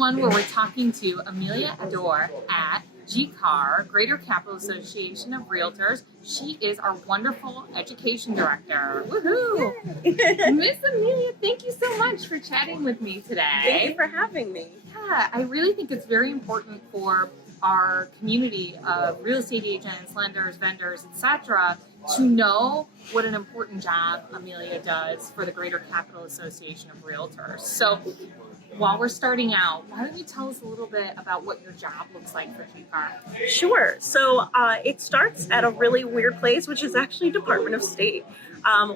one where we're talking to Amelia Addor at GCAR, Greater Capital Association of Realtors. She is our wonderful education director. Woohoo! Miss Amelia, thank you so much for chatting with me today. Thank you for having me. Yeah, I really think it's very important for our community of real estate agents, lenders, vendors, etc., to know what an important job Amelia does for the Greater Capital Association of Realtors. So while we're starting out, why don't you tell us a little bit about what your job looks like for GCAR? Sure. So it starts at a really weird place, which is actually Department of State.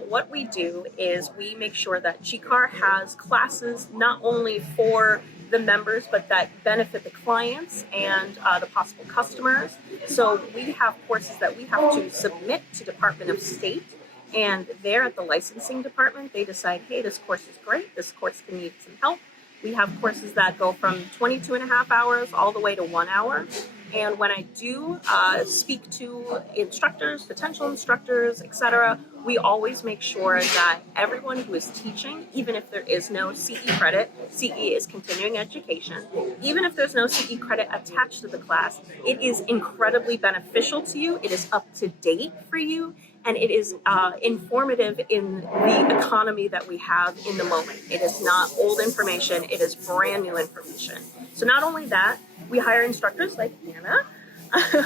What we do is we make sure that GCAR has classes not only for the members, but that benefit the clients and the possible customers. So we have courses that we have to submit to Department of State, and there at the licensing department, they decide, hey, this course is great, this course can need some help. We have courses that go from 22 and a half hours all the way to 1 hour. And when I do speak to instructors, potential instructors, etc., we always make sure that everyone who is teaching, even if there is no CE credit, CE is continuing education, even if there's no CE credit attached to the class, it is incredibly beneficial to you, it is up to date for you, and it is informative in the economy that we have in the moment. It is not old information, it is brand new information. So not only that, we hire instructors like Anna,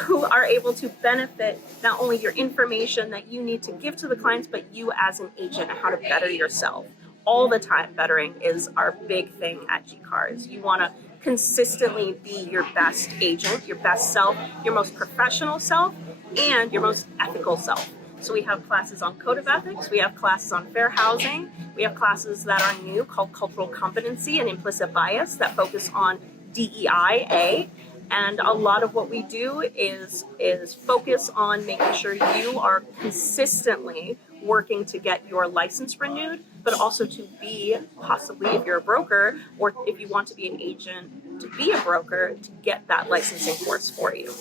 who are able to benefit not only your information that you need to give to the clients, but you as an agent and how to better yourself. All the time, bettering is our big thing at GCAR. You want to consistently be your best agent, your best self, your most professional self, and your most ethical self. So we have classes on code of ethics, we have classes on fair housing, we have classes that are new called cultural competency and implicit bias that focus on DEI. And a lot of what we do is focus on making sure you are consistently working to get your license renewed, but also to be, possibly if you're a broker, or if you want to be an agent, to be a broker, to get that licensing course for you.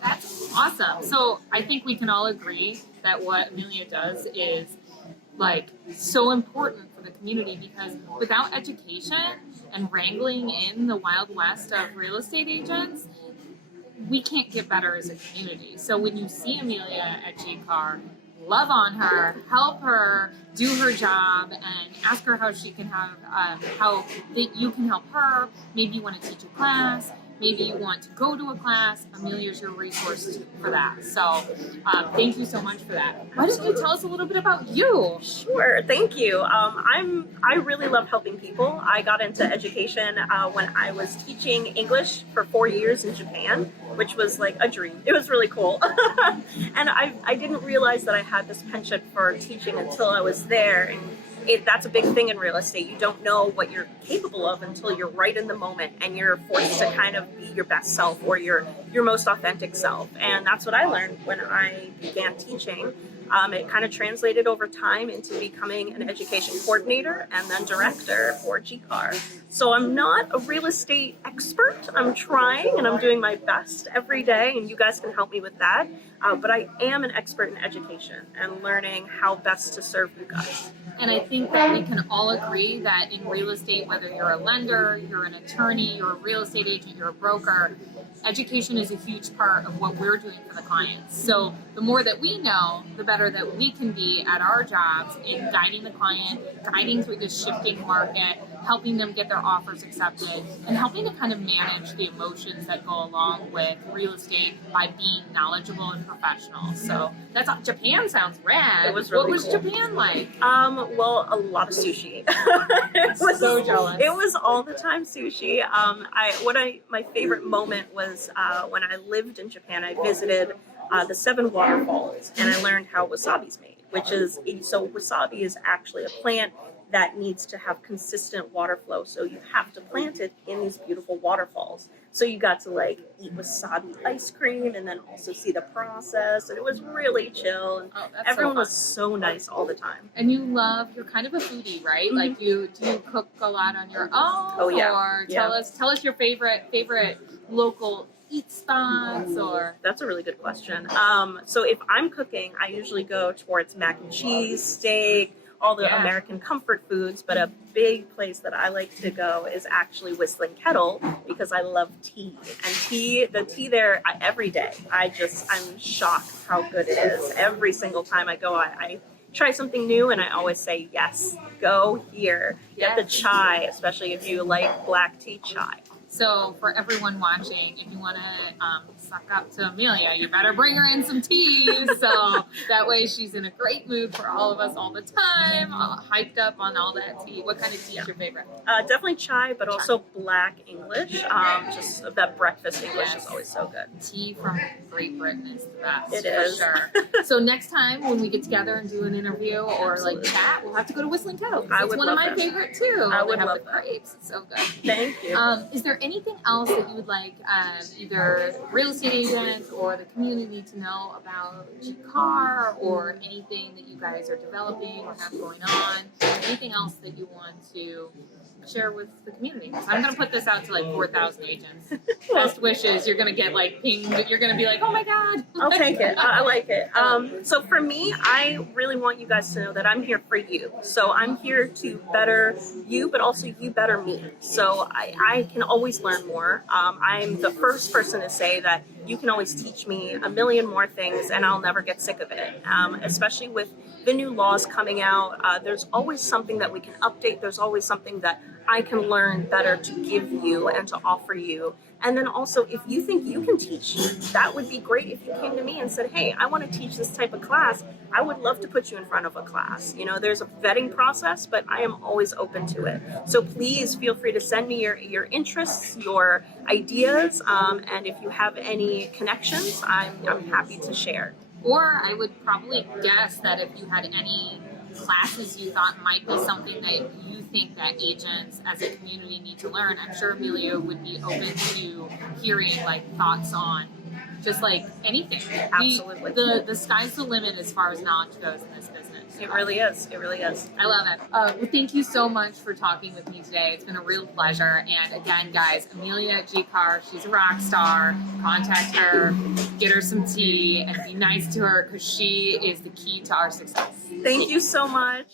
That's awesome. So I think we can all agree that what Amelia does is like so important for the community, because without education and wrangling in the wild west of real estate agents, we can't get better as a community. So when you see Amelia at GCAR, love on her, help her do her job, and ask her how she can have, how that you can help her. Maybe you want to teach a class. Maybe you want to go to a class. Amelia's your resource for that. So thank you so much for that. Why don't you tell us a little bit about you? Sure, thank you. I really love helping people. I got into education when I was teaching English for 4 years in Japan, which was like a dream. It was really cool. And I didn't realize that I had this penchant for teaching until I was there. And that's a big thing in real estate. You don't know what you're capable of until you're right in the moment and you're forced to kind of be your best self or your most authentic self. And that's what I learned when I began teaching. It kind of translated over time into becoming an education coordinator and then director for GCAR. So I'm not a real estate expert. I'm trying and I'm doing my best every day, and you guys can help me with that. But I am an expert in education and learning how best to serve you guys. And I think that we can all agree that in real estate, whether you're a lender, you're an attorney, you're a real estate agent, you're a broker, education is a huge part of what we're doing for the clients. So the more that we know, the better that we can be at our jobs in guiding the client, guiding through this shifting market, helping them get their offers accepted, and helping to kind of manage the emotions that go along with real estate by being knowledgeable and professional. So that's Japan sounds rad. It was really What was cool. Japan like? Well, a lot of sushi. So jealous. It was all the time sushi. My favorite moment was when I lived in Japan. I visited the 7 waterfalls, and I learned how wasabi's made. So wasabi is actually a plant that needs to have consistent water flow. So you have to plant it in these beautiful waterfalls. So you got to like eat wasabi ice cream and then also see the process. And it was really chill. And everyone was so nice all the time. And you're kind of a foodie, right? Mm-hmm. Like do you cook a lot on your own? Oh yeah. Or tell us your favorite local eat spots, or? That's a really good question. So if I'm cooking, I usually go towards mac and cheese, steak, all the Yeah. American comfort foods, but a big place that I like to go is actually Whistling Kettle because I love tea. And the tea there every day, I'm shocked how good it is. Every single time I go, I try something new and I always say, yes, go here. Get the Yes. chai, especially if you like black tea chai. So for everyone watching, if you want to suck up to Amelia, you better bring her in some tea. So that way she's in a great mood for all of us all the time, hyped up on all that tea. What kind of tea is your favorite? Definitely chai, but also black English. Just that breakfast English is always so good. Tea from Great Britain is the best. It is. For sure. So next time when we get together and do an interview or Absolutely. like chat, we'll have to go to Whistling Kettle. I It's would one of love my that. favorite too. I would They have love the that. crepes. It's so good. Thank you. Is there anything else that you would like either real estate agents or the community to know about GCAR or anything that you guys are developing or have going on? Anything else that you want to share with the community? So I'm going to put this out to like 4,000 agents. Best wishes. You're going to get like pinged. You're going to be like, oh my God. I'll take it. I like it. So for me, I really want you guys to know that I'm here for you. So I'm here to better you, but also you better me. So I can always learn more. I'm the first person to say that you can always teach me a million more things and I'll never get sick of it. Especially with the new laws coming out, there's always something that we can update. There's always something that I can learn better to give you and to offer you. And then also, if you think you can teach, that would be great if you came to me and said, hey, I want to teach this type of class. I would love to put you in front of a class. You know, there's a vetting process, but I am always open to it. So please feel free to send me your interests, your ideas, and if you have any connections, I'm happy to share. Or I would probably guess that if you had any classes you thought might be something that you think that agents as a community need to learn, I'm sure Amelia would be open to hearing like thoughts on just like anything. Absolutely. The sky's the limit as far as knowledge goes in this business. It really is. It really is. I love it. Well, thank you so much for talking with me today. It's been a real pleasure. And again, guys, Amelia at GCAR, she's a rock star. Contact her, get her some tea, and be nice to her because she is the key to our success. Thank you so much.